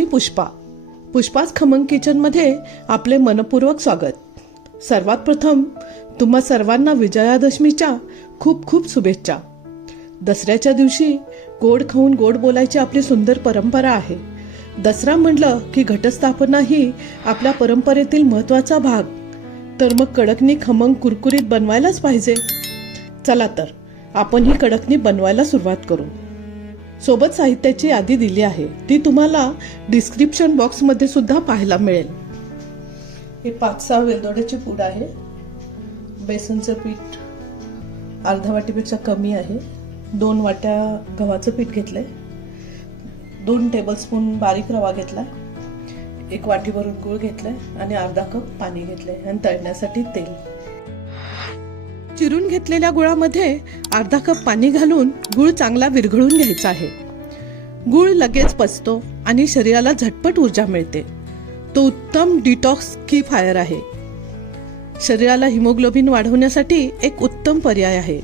मी पुष्पा. पुष्पाच खमंग किचनमध्ये आपले मनपूर्वक स्वागत. सर्वात प्रथम तुम्हा सर्वांना विजयादशमीच्या खूप खूप शुभेच्छा. दसऱ्याच्या दिवशी गोड खाऊन गोड बोलायची आपली सुंदर परंपरा आहे. दसरा म्हटलं की घटस्थापना ही आपल्या परंपरेतील महत्त्वाचा भाग. तर मग कडकणी खमंग कुरकुरीत बनवायलाच पाहिजे. चला तर आपण ही कडकणी बनवायला सुरुवात करू. सोबत साहित्याची यादी दिली आहे. ती तुम्हाला डिस्क्रिप्शन बॉक्समध्ये सुद्धा पाहायला मिळेल. हे पाच सहा वेलदोड्याची पूड आहे. बेसनचं पीठ अर्धा वाटीपेक्षा कमी आहे. दोन वाट्या गव्हाचं पीठ घेतलंय. दोन टेबलस्पून बारीक रवा घेतला. एक वाटीभरून गूळ घेतलाय आणि अर्धा कप पाणी घेतलंय आणि तळण्यासाठी तेल. चिरून घेतलेल्या गुळामध्ये अर्धा कप पाणी घालून गुळ चांगला विरघळून घ्यायचा आहे. गुळ लगेच पचतो आणि शरीराला झटपट ऊर्जा मिळते. तो उत्तम डिटॉक्स की फायर आहे. शरीराला हिमोग्लोबिन वाढवण्यासाठी एक उत्तम पर्याय आहे.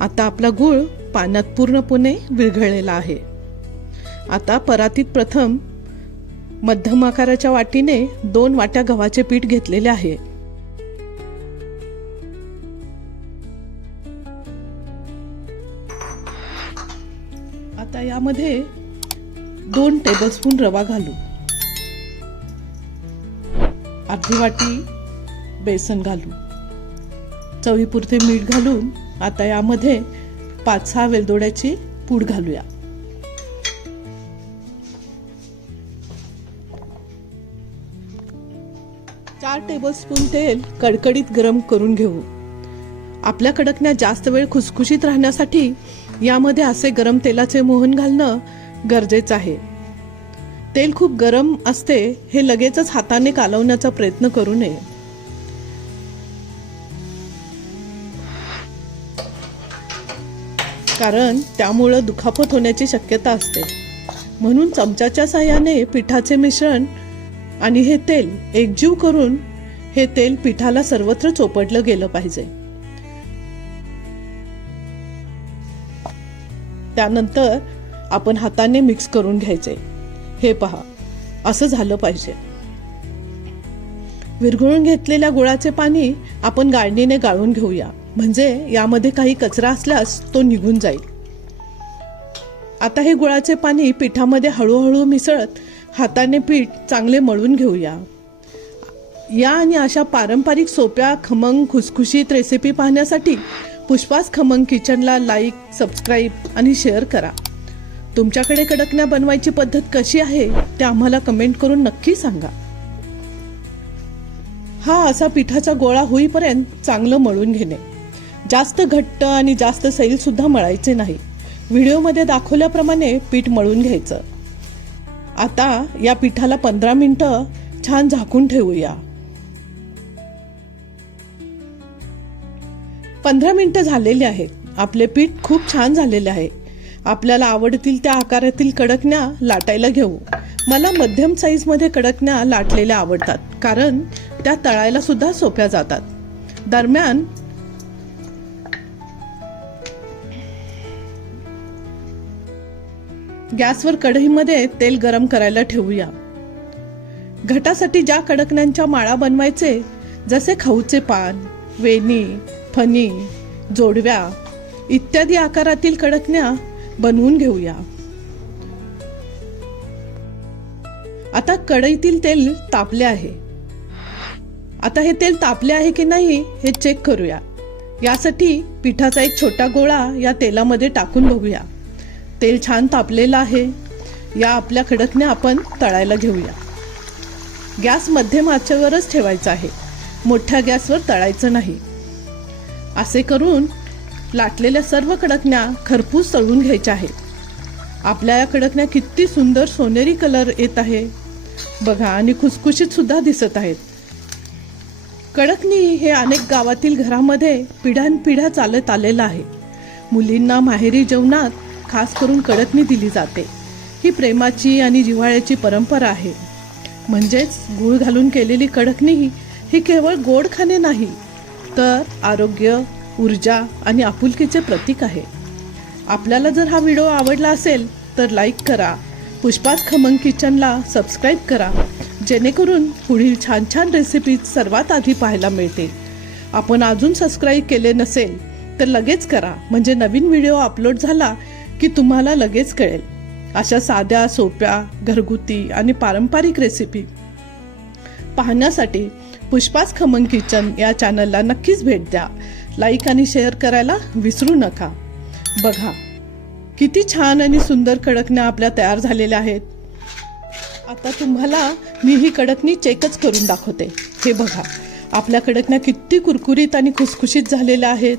आता आपला गुळ पाण्यात पूर्णपणे विरघळलेला आहे. आता परातीत प्रथम मध्यम आकाराच्या वाटीने दोन वाट्या गव्हाचे पीठ घेतलेले आहे. यामध्ये दोन टेबलस्पून रवा घालू. अर्धी वाटी बेसन घालू. चवीपुरते मीठ घालून आता यामध्ये पाच सहा वेलदोड्याची पूड घालूया. चार टेबलस्पून तेल कडकडीत गरम करून घेऊ. आपल्या कडकण्या जास्त वेळ खुसखुशीत राहण्यासाठी यामध्ये असे गरम तेलाचे मोहन घालणं गरजेचं आहे. तेल खूप गरम असते हे लगेचच हाताने कालवण्याचा प्रयत्न करू नये. कारण त्यामुळं दुखापत होण्याची शक्यता असते. म्हणून चमच्याच्या साह्याने पिठाचे मिश्रण आणि हे तेल एकजीव करून हे तेल पिठाला सर्वत्र चोपडलं गेलं पाहिजे. त्यानंतर आपण हाताने मिक्स करून घ्यायचे. हे पहा असं झालं पाहिजे. विरघळून घेतलेल्या गुळाचे पाणी आपण गाळणीने गाळून घेऊया. म्हणजे यामध्ये काही कचरा असल्यास तो निघून जाईल. आता हे गुळाचे पाणी पिठामध्ये हळूहळू मिसळत हाताने पीठ चांगले मळून घेऊया. या आणि अशा पारंपरिक सोप्या खमंग खुसखुशीत रेसिपी पाहण्यासाठी पुष्पास खमंग किचनला लाईक सबस्क्राईब आणि शेअर करा. तुमच्याकडे कडकण्या बनवायची पद्धत कशी आहे ते आम्हाला कमेंट करून नक्की सांगा. हा असा पिठाचा गोळा होईपर्यंत चांगलं मळून घेणे. जास्त घट्ट आणि जास्त सैल सुद्धा मळायचे नाही. व्हिडिओमध्ये दाखवल्याप्रमाणे पीठ मळून घ्यायचं. आता या पिठाला पंधरा मिनटं छान झाकून ठेवूया. पंधरा मिनिटं झालेली आहेत. आपले पीठ खूप छान झालेले आहे. आपल्याला आवडतील त्या आकारातील कडकण्या लाटायला घेऊ. मला मध्यम साईजमध्ये कडकण्या लाटलेल्या आवडतात कारण त्या तळायला सुद्धा सोप्या जातात. दरम्यान गॅसवर कढईमध्ये तेल गरम करायला ठेवूया. घटासाठी ज्या कडकण्यांच्या माळा बनवायचे जसे खाऊचे पान वेणी फणी जोडव्या इत्यादी आकारातील कडकण्या बनवून घेऊया. आता कढईतील तेल तापले आहे. आता हे तेल तापले आहे की नाही हे चेक करूया. यासाठी पिठाचा एक छोटा गोळा या तेलामध्ये टाकून बघूया. तेल छान तापलेलं आहे. या आपल्या खडकने आपण तळायला घेऊया. गॅस मध्यम आचेवरच ठेवायचा आहे. मोठ्या गॅसवर तळायचं नाही. असे करून लाटलेल्या सर्व कडकण्या खरपूस तळून घ्यायच्या आहेत. आपल्या या कडकण्या किती सुंदर सोनेरी कलर येत आहे. बघा आणि खुसखुशीत सुद्धा दिसत आहेत. कडकणी हे अनेक गावातील घरामध्ये पिढ्यानपिढ्या चालत आलेलं आहे. मुलींना माहेरी जेवणात खास करून कडकणी दिली जाते. ही प्रेमाची आणि जिव्हाळ्याची परंपरा आहे. म्हणजेच गूळ घालून केलेली कडकणी ही केवळ गोड खाणे नाही तर आरोग्य ऊर्जा आणि आपुलकीचे प्रतीक आहे. आपल्याला जर हा व्हिडिओ आवडला असेल तर लाईक करा. पुष्पास खमंग किचनला सबस्क्राईब करा. जेणेकरून पुढील छान छान रेसिपीज सर्वात आधी पाहायला मिळतील. आपण अजून सबस्क्राईब केले नसेल तर लगेच करा. म्हणजे नवीन व्हिडिओ अपलोड झाला की तुम्हाला लगेच कळेल. अशा साध्या सोप्या घरगुती आणि पारंपरिक रेसिपी पाहण्यासाठी पुष्पाच खमन किचन या चॅनलला नक्कीच भेट द्या. लाईक आणि शेअर करायला विसरू नका. बघा किती छान आणि सुंदर कडकण्या आपल्या तयार झालेल्या आहेत. आता तुम्हाला मी ही कडकणी चेकच करून दाखवते. हे बघा आपल्या कडकण्या किती कुरकुरीत आणि खुसखुशीत झालेल्या आहेत.